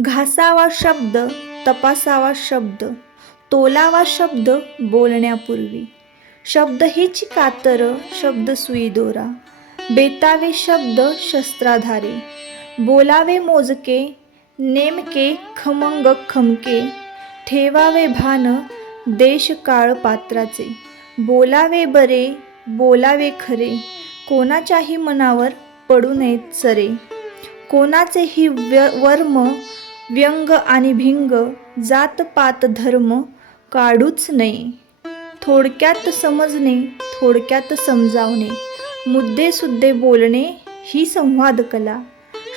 घासावा शब्द तपासावा शब्द तोलावा शब्द बोलण्यापूर्वी. शब्द हेची कातर शब्द सुई दोरा. बेतावे शब्द शस्त्राधारे. बोलावे मोजके नेमके खमंग खमके. ठेवावे भान देश काळ पात्राचे. बोलावे बरे बोलावे खरे. कोणाच्याही मनावर पडू नयेत सरे. कोणाचेही व्य वर्म व्यंग आणि भिंग जातपात धर्म काढूच नये. थोडक्यात समजणे थोडक्यात समजावणे मुद्देसुद्दे बोलणे ही संवाद कला.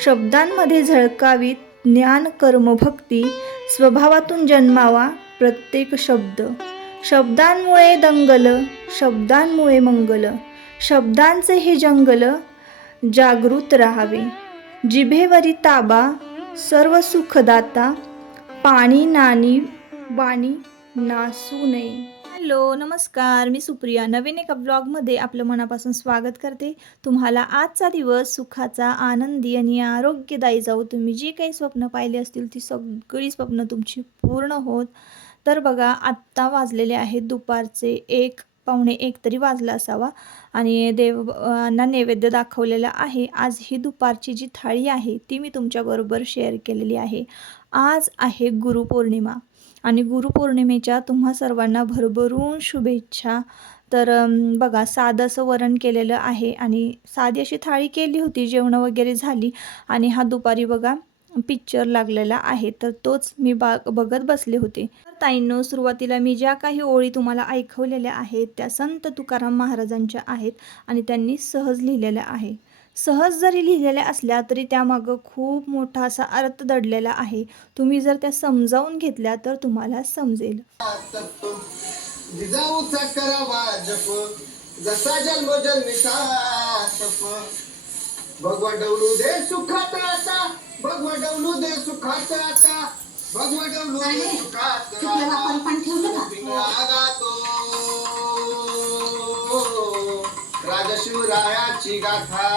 शब्दांमध्ये झळकावीत ज्ञान कर्म भक्ती स्वभावातून जन्मावा प्रत्येक शब्द. शब्दांमुळे दंगल शब्दांमुळे मंगल. शब्दांचे हे जंगल जागृत राहावे. जिभेवरी ताबा सर्व सुखदाता पाणी नाणी वाणी नासू नये. हॅलो नमस्कार. मी सुप्रिया. नवीन एका ब्लॉगमध्ये आपलं मनापासून स्वागत करते. तुम्हाला आजचा दिवस सुखाचा आनंदी आणि आरोग्यदायी जाऊ तुम्ही जी काही स्वप्न पाहिली असतील ती सगळी स्वप्न तुमची पूर्ण होत. तर बघा आत्ता वाजलेले आहेत दुपारचे एक पावणे एक तरी वाजला असावा. आणि देवांना नैवेद्य दाखवलेला आहे. आज ही दुपारची जी थाळी आहे ती मी तुमच्याबरोबर शेअर केलेली आहे. आज आहे गुरुपौर्णिमा आणि गुरुपौर्णिमेच्या तुम्हा सर्वांना भरभरून शुभेच्छा. तर बघा साधं असं वरण केलेलं आहे. आणि साधी अशी थाळी केली होती जेवणं वगैरे झाली. आणि हा दुपारी बघा पिक्चर लागलेला आहे तर तोच मी बा बघत बसले होते. ताईंनो सुरुवातीला मी ज्या काही ओळी तुम्हाला ऐकवलेल्या आहेत त्या संत तुकाराम महाराजांच्या आहेत आणि त्यांनी सहज लिहिलेल्या आहे. सहज जरी लिहिलेल्या असल्या तरी त्यामागं खूप मोठा असा अर्थ दडलेला आहे. तुम्ही जर त्या समजावून घेतल्या तर तुम्हाला समजेल. जसा जन्म भगवा डवलू दे सुखात आता. भगवा डवलू दे सुखात आता. भगवा डवलू दे सुखात आता. पण ठेवलं का? पिंगळा गातो. राजशिवरायाची गाथा.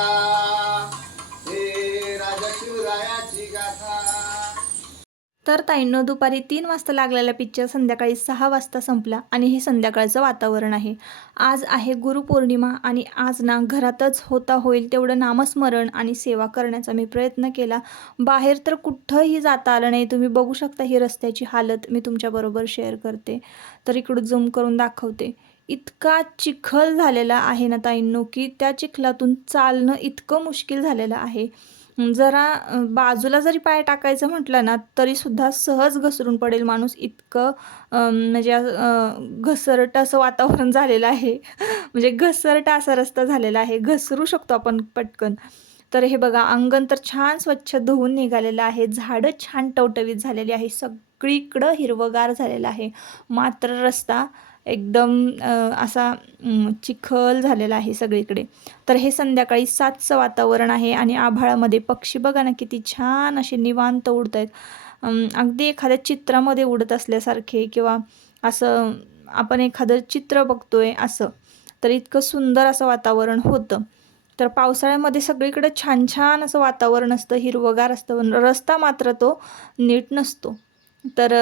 तर ताईंनो दुपारी तीन वाजता लागलेला पिक्चर संध्याकाळी सहा वाजता संपला आणि हे संध्याकाळचं वातावरण आहे. आज आहे गुरुपौर्णिमा आणि आज ना घरातच होता होईल तेवढं नामस्मरण आणि सेवा करण्याचा मी प्रयत्न केला. बाहेर तर कुठंही जाता आलं नाही. तुम्ही बघू शकता ही रस्त्याची हालत. मी तुमच्याबरोबर शेअर करते. तर इकडं झूम करून दाखवते. इतका चिखल झालेला आहे ना ताईंनो की त्या चिखलातून चालणं इतकं मुश्किल झालेलं आहे. जरा बाजूला जरी पाय टाकायचं म्हटलं ना तरीसुद्धा सहज घसरून पडेल माणूस. इतकं म्हणजे घसरट असं वातावरण झालेलं आहे. म्हणजे घसरट असा रस्ता झालेला आहे. घसरू शकतो आपण पटकन. तर हे बघा अंगण तर छान स्वच्छ धुवून निघालेलं आहे. झाडं छान टवटवीत झालेली आहे. सगळीकडं हिरवगार झालेलं आहे. मात्र रस्ता एकदम असा चिखल झालेला आहे सगळीकडे. तर हे संध्याकाळी सातचं वातावरण आहे आणि आभाळामध्ये पक्षी बघा ना किती छान असे निवांत उडत आहेत अगदी एखाद्या चित्रामध्ये उडत असल्यासारखे किंवा असं आपण एखादं चित्र बघतोय असं तर इतकं सुंदर असं वातावरण होतं. तर पावसाळ्यामध्ये सगळीकडे छान छान असं वातावरण असतं हिरवगार असतं रस्ता मात्र तो नीट नसतो. तर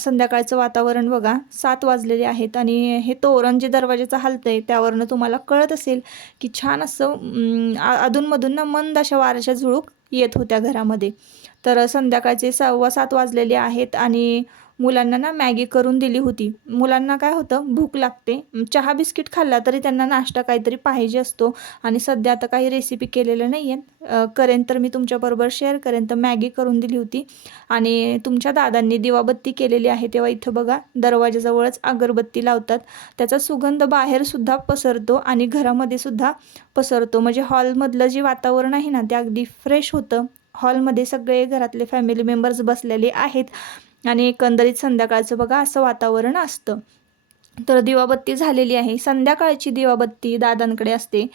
संध्याकाळचं वातावरण बघा. सात वाजलेले आहेत आणि हे तोरण जे दरवाजाचं हलतं आहे त्यावरनं तुम्हाला कळत असेल की छान असं आ- अधूनमधून ना मंद अशा वाऱ्याच्या झुळूक येत होत्या घरामध्ये. तर संध्याकाळचे सव्वा सात वाजलेले आहेत आणि मुलांना ना मॅगी करून दिली होती. मुलांना काय होतं? भूक लागते. चहा बिस्किट खाल्ला तरी त्यांना नाश्ता काहीतरी पाहिजे असतो. आणि सध्या आता काही रेसिपी केलेलं नाही आहे करेन तर मी तुमच्याबरोबर शेअर करेन. तर मॅगी करून दिली होती. आणि तुमच्या दादांनी दिवाबत्ती केलेली आहे तेव्हा इथं बघा दरवाजाजवळच अगरबत्ती लावतात. त्याचा सुगंध बाहेरसुद्धा पसरतो आणि घरामध्ये सुद्धा पसरतो. म्हणजे हॉलमधलं जे वातावरण आहे ना ते अगदी फ्रेश होतं. हॉलमध्ये सगळे घरातले फॅमिली मेंबर्स बसलेले आहेत. आणि एकंदरीत संध्याकाळचं बघा असं वातावरण असतं. तर दिवाबत्ती झालेली आहे. संध्याकाळची दिवाबत्ती दादांकडे असते.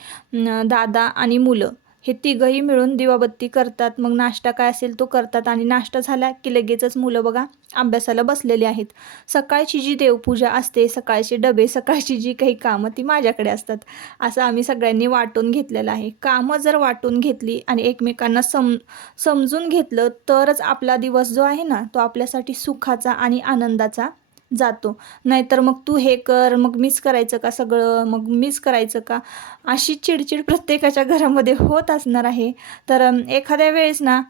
दादा आणि मुलं. हे तिघंही मिळून दिवाबत्ती करतात. मग नाश्ता काय असेल तो करतात आणि नाश्ता झाला की लगेचच मुलं बघा अभ्यासाला बसलेली आहेत. सकाळची जी देवपूजा असते सकाळचे डबे सकाळची जी काही कामं ती माझ्याकडे असतात. असं आम्ही सगळ्यांनी वाटून घेतलेलं आहे. कामं जर वाटून घेतली आणि एकमेकांना सम समजून घेतलं तरच आपला दिवस जो आहे ना तो आपल्यासाठी सुखाचा आणि आनंदाचा जातो. नाहीतर मग तू हे कर मग मिस करायचं का सगळं मग मिस करायचं का? अशी चिडचिड प्रत्येकाच्या घरामध्ये होत असणार आहे. तर एखाद्या वेळेस ना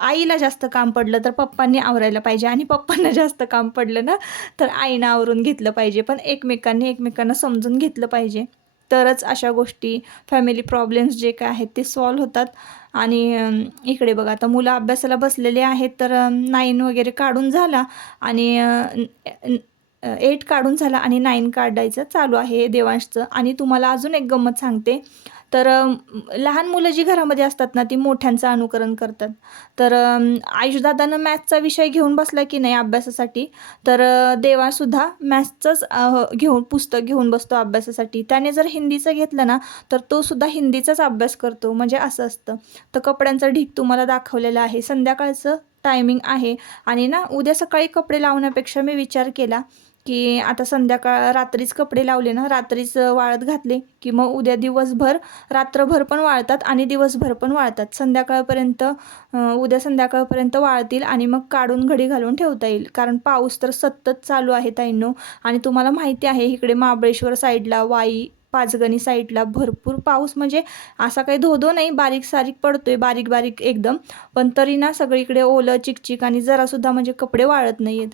आईला जास्त काम पडलं तर पप्पांनी आवरायला पाहिजे आणि पप्पांना जास्त काम पडलं ना तर आईनं आवरून घेतलं पाहिजे. पण एकमेकांनी एकमेकांना समजून घेतलं पाहिजे. तरच अशा गोष्टी फॅमिली प्रॉब्लेम्स जे काय आहेत ते सॉल्व्ह होतात. आणि इकडे बघा आता मुलं अभ्यासाला बसलेले आहेत तर नाईन वगैरे काढून झाला आणि एट काढून झाला आणि नाईन काढायचं चालू आहे देवांशचं. आणि तुम्हाला अजून एक गंमत सांगते. तर लहान मुलं जी घरामध्ये असतात ना ती मोठ्यांचं अनुकरण करतात. तर आयुषदादानं मॅथ्सचा विषय घेऊन बसला की नाही अभ्यासासाठी? तर देवासुद्धा मॅथ्सचंच घेऊन पुस्तक घेऊन बसतो अभ्यासासाठी. त्याने जर हिंदीचं घेतलं ना तर तो सुद्धा हिंदीचाच अभ्यास करतो. म्हणजे असं असतं. तर कपड्यांचा ढीक तुम्हाला दाखवलेला आहे. संध्याकाळचं टायमिंग आहे. आणि ना उद्या सकाळी कपडे लावण्यापेक्षा मी विचार केला की आता संध्याकाळ रात्रीच कपडे लावले ना रात्रीच वाळत घातले की मग उद्या दिवसभर रात्रभर पण वाळतात आणि दिवसभर पण वाळतात. संध्याकाळपर्यंत उद्या संध्याकाळपर्यंत वाळतील आणि मग काढून घडी घालून ठेवता येईल. कारण पाऊस तर सतत चालू आहे ताईंनो. आणि तुम्हाला माहिती आहे इकडे महाबळेश्वर साईडला वाई पाचगणी साईडला भरपूर पाऊस. म्हणजे असा काही धोधो नाही बारीक सारीक पडतोय बारीक बारीक एकदम. पण तरी ना सगळीकडे ओलं चिकचिक आणि जरासुद्धा म्हणजे कपडे वाळत नाही आहेत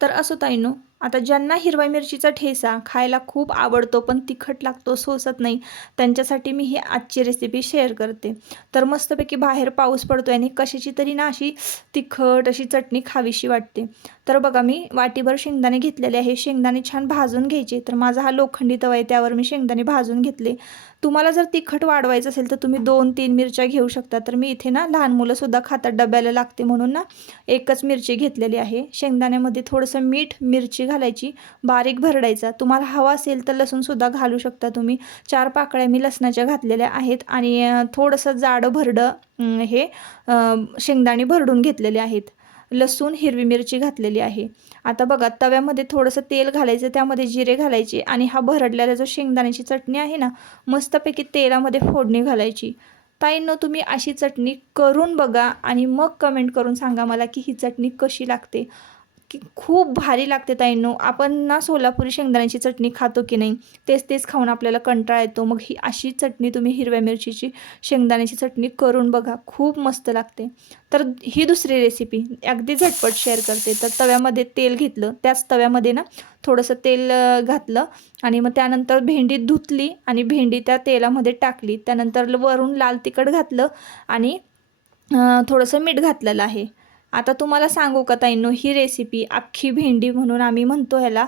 तर असो ताईनो आता ज्यांना हिरव्या मिरचीचा ठेसा खायला खूप आवडतो पण तिखट लागतो सोसत नाही त्यांच्यासाठी मी ही आजची रेसिपी शेअर करते. तर मस्तपैकी बाहेर पाऊस पडतो आणि कशाची तरी ना अशी तिखट अशी चटणी खावीशी वाटते. तर बघा मी वाटीभर शेंगदाणे घेतलेले आहे. शेंगदाणे छान भाजून घ्यायचे. तर माझा हा लोखंडी तवा आहे त्यावर मी शेंगदाणे भाजून घेतले. तुम्हाला जर तिखट वाढवायचं असेल तर तुम्ही दोन तीन मिरच्या घेऊ शकता. तर मी इथे ना लहान मुलंसुद्धा खातात. डब्याला लागते म्हणून ना एकच मिरची घेतलेली आहे. शेंगदाण्यामध्ये थोडंसं मीठ मिरची घालायची. बारीक भरडायचा. तुम्हाला हवा असेल तर लसूणसुद्धा घालू शकता तुम्ही. चार पाकळ्या मी लसणाच्या घातलेल्या आहेत. आणि थोडंसं जाडं भरडं हे शेंगदाणे भरडून घेतलेले आहेत. लसूण हिरवी मिरची घातलेली आहे. आता बघा तव्यामध्ये थोडंसं तेल घालायचं त्यामध्ये जिरे घालायचे आणि हा भरडलेला जो शेंगदाण्याची चटणी आहे ना मस्तपैकी तेलामध्ये फोडणी घालायची. ताईंनो तुम्ही अशी चटणी करून बघा आणि मग कमेंट करून सांगा मला की ही चटणी कशी लागते. की खूप भारी लागते ताईंनो. आपण ना सोलापुरी शेंगदाण्याची चटणी खातो की नाही तेच तेच खाऊन आपल्याला कंटाळा येतो. मग ही अशी चटणी तुम्ही हिरव्या मिरचीची शेंगदाण्याची चटणी करून बघा खूप मस्त लागते. तर ही दुसरी रेसिपी अगदी झटपट शेअर करते. तर तव्यामध्ये तेल घेतलं त्याच तव्यामध्ये ना थोडंसं तेल घातलं आणि मग त्यानंतर भेंडी धुतली आणि भेंडी त्या तेलामध्ये टाकली. त्यानंतर वरून लाल तिखट घातलं आणि थोडंसं मीठ घातलेलं आहे. आता तुम्हाला सांगू का ताईनो ही रेसिपी अख्खी भेंडी म्हणून आम्ही म्हणतो ह्याला.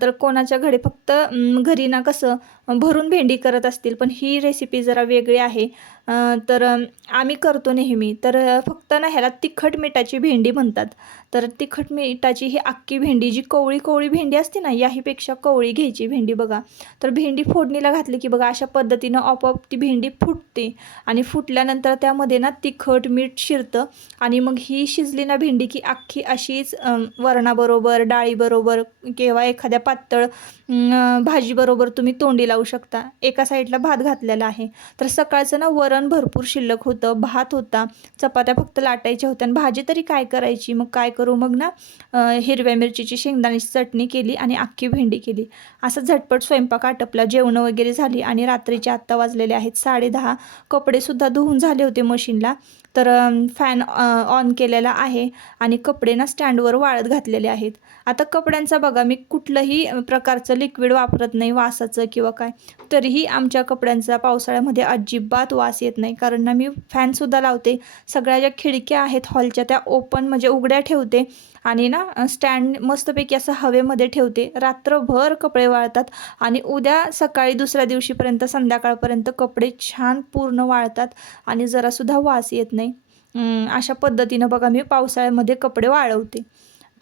तर कोणाच्या घरी फक्त घरी ना कसं भरून भेंडी करत असतील पण ही रेसिपी जरा वेगळी आहे. तर आम्ही करतो नेहमी. तर फक्त ना ह्याला तिखट मिठाची भेंडी म्हणतात. तर तिखट मिठाची ही अख्खी भेंडी जी कोवळी कोवळी भेंडी असते ना याहीपेक्षा कोवळी घ्यायची भेंडी बघा. तर भेंडी फोडणीला घातली की बघा अशा पद्धतीनं आपोआप ती भेंडी फुटते. आणि फुटल्यानंतर त्यामध्ये ना तिखट मीठ शिरतं. आणि मग ही भाजली ना भेंडी की अख्खी अशीच वरणाबरोबर डाळीबरोबर किंवा एखाद्या पातळ भाजीबरोबर तुम्ही तोंडी लावू शकता. एका साईडला भात घातलेला आहे. तर सकाळचं ना वरण भरपूर शिल्लक होतं भात होता चपात्या फक्त लाटायच्या होत्या. आणि भाजी तरी काय करायची? मग काय करू? मग ना हिरव्या मिरचीची शेंगदाण्याची चटणी केली आणि अख्खी भेंडी केली. असं झटपट स्वयंपाक आटपला. जेवणं वगैरे झाली आणि रात्रीचे आत्ता वाजलेले आहेत. साडेदहा कपडेसुद्धा धुवून झाले होते मशीनला. तर फॅन ऑन केलेला आहे आणि कपडे ना स्टँडवर वाळत घातलेले आहेत. आता कपड्यांचा बघा मी कुठलंही प्रकारचं लिक्विड वापरत नाही वासाचं किंवा काय. तरीही आमच्या कपड्यांचा पावसाळ्यामध्ये अजिबात वास येत नाही. कारण ना मी फॅनसुद्धा लावते. सगळ्या ज्या खिडक्या आहेत हॉलच्या त्या ओपन म्हणजे उघड्या ठेवते. आणि ना स्टँड मस्तपैकी असं हवेमध्ये ठेवते. रात्रभर कपडे वाळतात आणि उद्या सकाळी दुसऱ्या दिवशीपर्यंत संध्याकाळपर्यंत कपडे छान पूर्ण वाळतात आणि जरासुद्धा वास येत नाही. अशा पद्धतीनं बघा मी पावसाळ्यामध्ये कपडे वाळवते.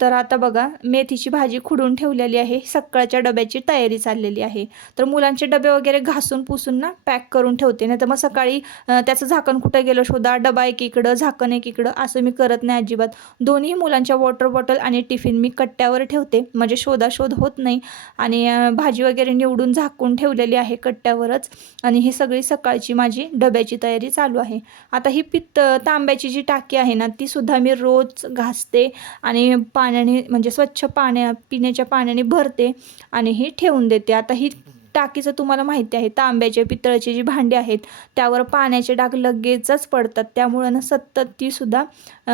तर आता बघा मेथीची भाजी खुडून ठेवलेली आहे. सकाळच्या डब्याची तयारी चाललेली आहे. तर मुलांचे डबे वगैरे घासून पुसून ना पॅक करून ठेवते. नाही तर मग सकाळी त्याचं झाकण कुठं गेलं शोधा डबा एकीकडं झाकण एकीकडं असं मी करत नाही अजिबात. दोन्ही मुलांच्या वॉटर बॉटल आणि टिफिन मी कट्ट्यावर ठेवते. म्हणजे शोधाशोध होत नाही. आणि भाजी वगैरे निवडून झाकून ठेवलेली आहे कट्ट्यावरच. आणि ही सगळी सकाळची माझी डब्याची तयारी चालू आहे. आता ही पित्त तांब्याची जी टाकी आहे ना ती सुद्धा मी रोज घासते. आणि पाणी पाण्याने म्हणजे स्वच्छ पाण्या पिण्याच्या पाण्याने भरते आणि ही ठेवून देते. आता ही टाकीचं तुम्हाला माहिती आहे तांब्याचे पितळाचे जी भांडी आहेत त्यावर पाण्याचे डाग लगेचच पडतात. त्यामुळं ना सतत तीसुद्धा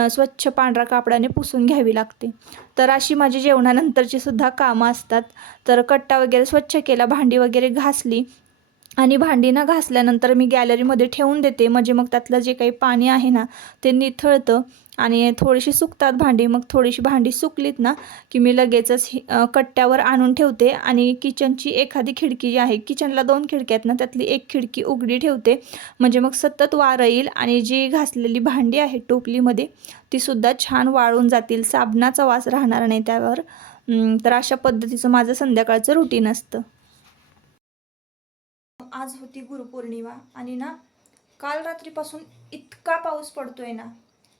स्वच्छ पांढऱ्या कापडाने पुसून घ्यावी लागते. तर अशी माझी जेवणानंतरची सुद्धा कामं असतात. तर कट्टा वगैरे स्वच्छ केला भांडी वगैरे घासली आणि भांडी ना घासल्यानंतर मी गॅलरीमध्ये ठेवून देते. म्हणजे मग त्यातलं जे काही पाणी आहे ना ते निथळतं. आणि थोडीशी सुकतात भांडी. मग थोडीशी भांडी सुकलीत ना की मी लगेचच ही- कट्ट्यावर आणून ठेवते. आणि किचनची एखादी खिडकी जी आहे किचनला दोन खिडक्या आहेत ना त्यातली एक खिडकी उघडी ठेवते. म्हणजे मग सतत वारं येईल आणि जी घासलेली भांडी आहे टोपलीमध्ये ती सुद्धा छान वाळून जातील. साबणाचा वास राहणार नाही त्यावर. तर अशा पद्धतीचं माझं संध्याकाळचं रुटीन असतं. आज होती गुरुपौर्णिमा आणि ना काल रात्रीपासून इतका पाऊस पडतोय ना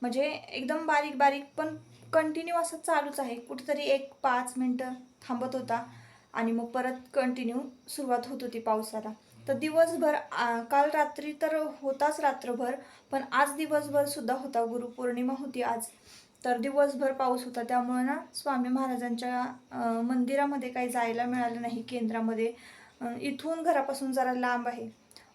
म्हणजे एकदम बारीक बारीक पण कंटिन्यू असं चालूच आहे. कुठेतरी एक पाच मिनटं थांबत होता आणि मग परत कंटिन्यू सुरुवात होत होती पावसाला. तर दिवसभर आ, काल रात्री तर होताच रात्रभर पण आज दिवसभर सुद्धा होता. गुरुपौर्णिमा होती आज. तर दिवसभर पाऊस होता. त्यामुळे ना स्वामी महाराजांच्या मंदिरामध्ये काही जायला मिळालं नाही केंद्रामध्ये. इथून घरापासून जरा लांब आहे.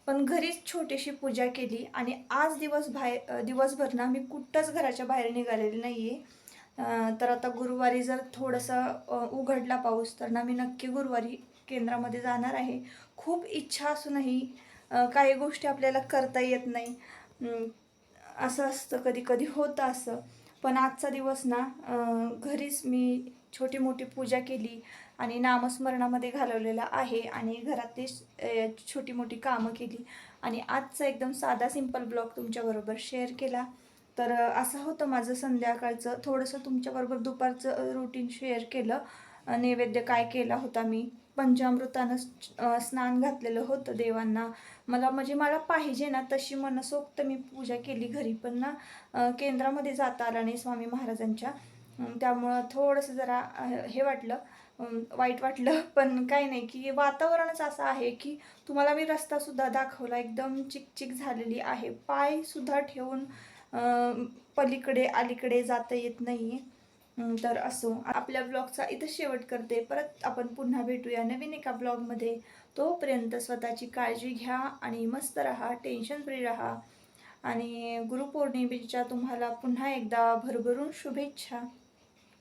पण घरीच छोटीशी पूजा केली आणि आज दिवस बाहेर दिवसभर ना मी कुठंच घराच्या बाहेर निघालेली नाही आहे तर आता गुरुवारी जर थोडंसं उघडला पाऊस तर ना मी नक्की गुरुवारी केंद्रामध्ये जाणार आहे. खूप इच्छा असूनही काही गोष्टी आपल्याला करता येत नाही. असं असतं कधी कधी होतं असं. पण आजचा दिवस ना घरीच मी छोटी मोठी पूजा केली आणि नामस्मरणामध्ये घालवलेला आहे आणि घरातली छोटी मोठी कामं केली. आणि आजचा एकदम साधा सिंपल ब्लॉग तुमच्याबरोबर शेअर केला. तर असं होतं माझं संध्याकाळचं. थोडंसं तुमच्याबरोबर दुपारचं रुटीन शेअर केलं. नैवेद्य काय केला होता मी? पंचामृतानं स्नान घातलेलं होतं देवांना. मला म्हणजे मला पाहिजे ना तशी मनसोक्त मी पूजा केली घरी पण ना. केंद्रामध्ये जाता आला नाही स्वामी महाराजांच्या. त्यामुळं थोडंसं जरा हे वाटलं वाईट वाटलं. पण काही नाही की वातावरणच असं आहे की तुम्हाला मी रस्तासुद्धा दाखवला एकदम चिकचिक झालेली आहे. पायसुद्धा ठेवून पलीकडे अलीकडे जाता येत नाही. तर असो. आपल्या ब्लॉगचा इथं शेवट करते. परत आपण पुन्हा भेटूया नवीन एका ब्लॉगमध्ये. तोपर्यंत स्वतःची काळजी घ्या आणि मस्त राहा टेन्शन फ्री राहा. आणि गुरुपौर्णिमेच्या तुम्हाला पुन्हा एकदा भरभरून शुभेच्छा.